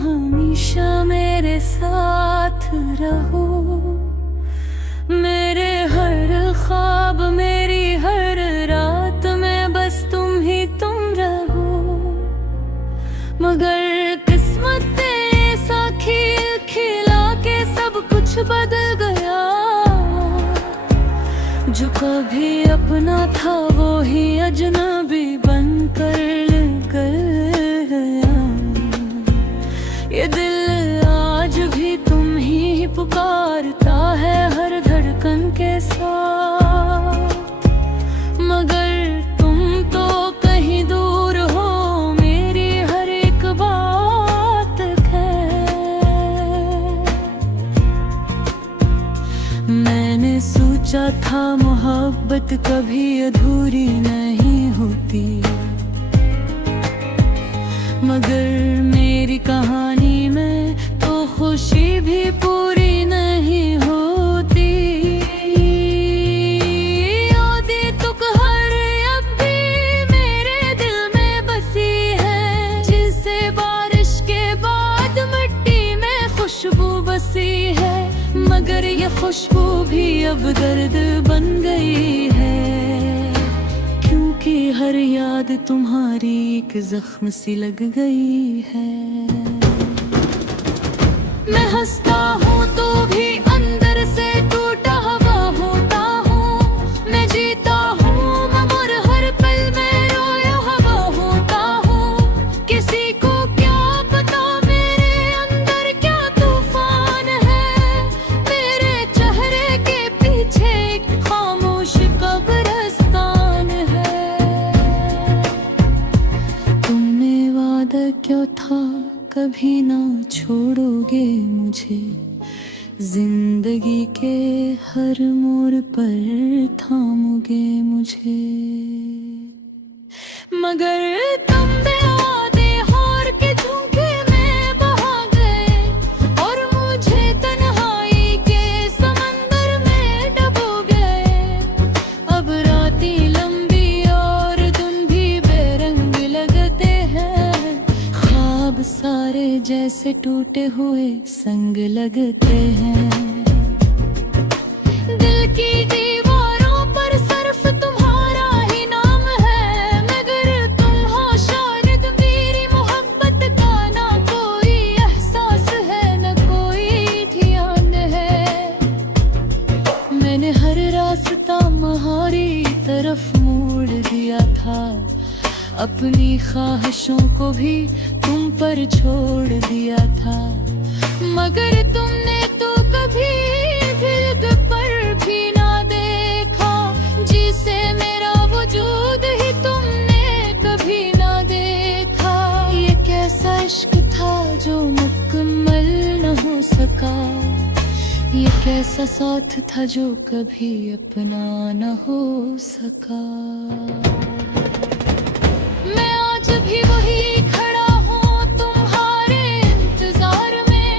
हमेशा मेरे साथ रहो। मेरे हर ख्वाब, मेरी हर रात में बस तुम ही तुम रहो। मगर किस्मत ने ऐसा खेल खिला के सब कुछ बदल गया। जो कभी अपना था वो ही अजनबी बनकर गया। ये दिल आज भी तुम ही पुकारता है हर धड़कन के साथ। मगर तुम तो कहीं दूर हो, मेरी हर एक बात खैर। मैंने सोचा था मोहब्बत कभी अधूरी नहीं होती, मगर मेरी कहानी में तो खुशी भी पूरी नहीं होती। यादें तुक हर अब भी मेरे दिल में बसी है, जिसे बारिश के बाद मिट्टी में खुशबू बसी है। मगर ये खुशबू भी अब दर्द बन गई है, क्योंकि हर याद तुम्हारी एक जख्म सी लग गई है। मैं हंसता हूँ तो भी अंदर से टूटा हुआ होता हूँ। मैं जीता हूँ मगर हर पल में रोया हुआ होता हूँ। किसी को क्या पता मेरे अंदर क्या तूफान है। मेरे चेहरे के पीछे एक खामोश कब्रिस्तान है। तुमने वादा क्या था कभी ना छोड़ोगे मुझे, जिंदगी के हर मोड़ पर थामोगे मुझे। मगर तुम वादे हार के झुके में बहा गए, और मुझे तन्हाई के समंदर में डुबो गए। अब रातें लंबी और दिन भी बेरंग लगते हैं, ख्वाब सारे जैसे टूटे हुए संग लगते हैं। दिल की दीवारों पर सिर्फ तुम्हारा ही नाम है, मगर तुम हो शायद मेरी मोहब्बत का ना कोई एहसास है, न कोई ध्यान है। मैंने हर रास्ता तुम्हारी तरफ मोड़ दिया था, अपनी ख्वाहिशों को भी तुम पर छोड़ दिया था। मगर तुमने तो कभी फिर पर भी ना देखा, जिसे मेरा वजूद ही तुमने कभी ना देखा। ये कैसा इश्क था जो मुकम्मल न हो सका, ये कैसा साथ था जो कभी अपना न हो सका। मैं आज भी वही खड़ा हूँ तुम्हारे इंतजार में,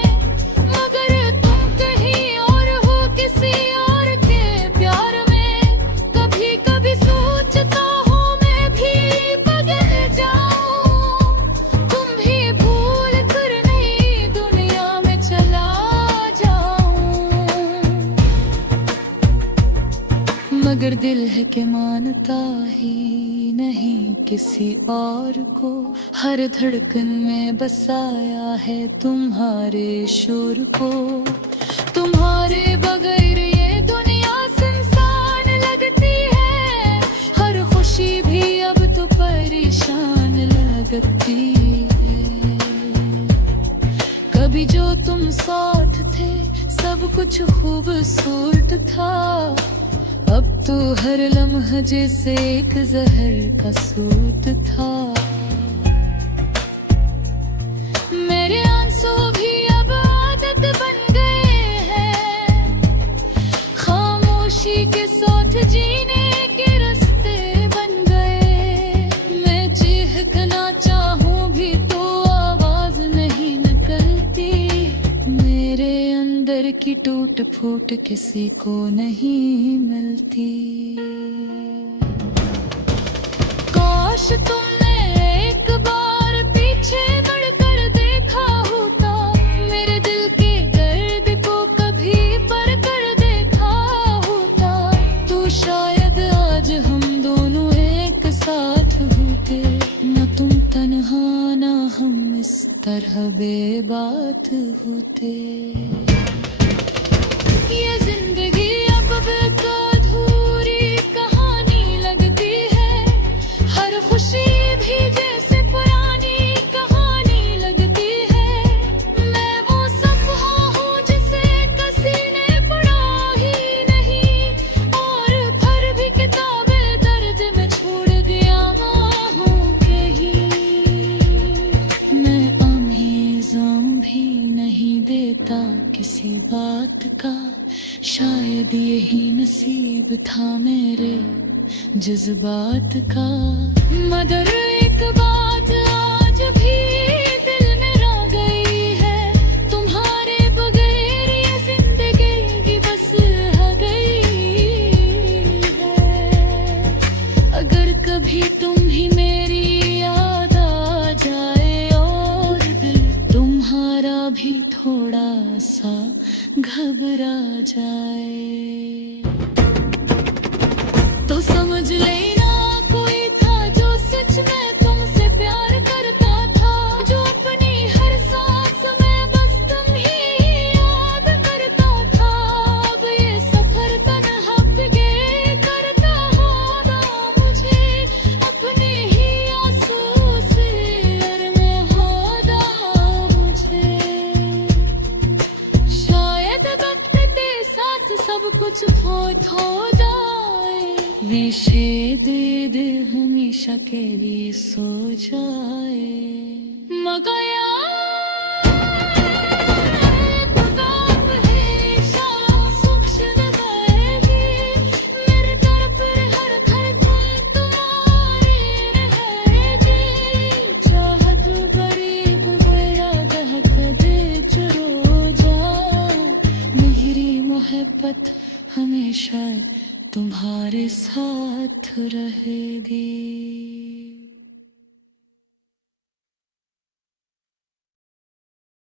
मगर तुम कहीं और हो किसी और के प्यार में। कभी कभी सोचता हूँ मैं भी बदल जाऊँ, तुम भी भूल कर नई दुनिया में चला जाऊँ। मगर दिल है कि मानता ही नहीं किसी और को, हर धड़कन में बसाया है तुम्हारे शोर को। तुम्हारे बगैर ये दुनिया सुनसान लगती है, हर खुशी भी अब तो परेशान लगती है। कभी जो तुम साथ थे सब कुछ खूबसूरत था, अब तो हर लम्हा जैसे एक जहर का सूत था। मेरे आंसू भी अब आदत बन गए हैं, खामोशी के साथ जीने के रास्ते बन गए। मैं चीखना चाहूं भी तो आवाज नहीं निकलती, मेरे अंदर की टूट फूट किसी को नहीं मिलती। काश तुमने एक बार पीछे मुड़कर देखा हो तरह बेबात होते। ये जिंदगी अब तो अधूरी कहानी लगती है, हर खुशी भी जैसे पुरानी कहानी लगती है। मैं वो सफ़ा हूँ जिसे किसी ने पढ़ा ही नहीं, और फिर भी किताबें दर्द में छोड़ दिया हूँ कहीं। मैं आमेज़ां भी नहीं देता किसी बात का, शायद यही नसीब था मेरे जज्बात का। मगर एक बात आज भी दिल में रह गई है, तुम्हारे बगैर ये जिंदगी बस रह गई है। अगर कभी तुम ही मेरी याद आ जाए और दिल तुम्हारा भी थोड़ा सा घबरा जाए, तो समझ लेना कोई था जो सच में तुमसे प्यार करता था, जो अपनी हर सांस में बस तुम ही याद करता था। अब ये सफर तन्हा बिगे करता होगा मुझे, अपने ही आंसू से अरने होगा मुझे। शायद वक्त के साथ सब कुछ फौत हो जाए, वेशे दे हमेशा के लिए सो जाए। मगर यार खुदाब है शाम सुख्श नजाएगी, मेरे दर पर हर धड़कन तुम्हारी रहेगी। चाहत गरीब गया दहक दे चुरो जा, मेरी मोहब्बत हमेशा तुम्हारे साथ रहेगी।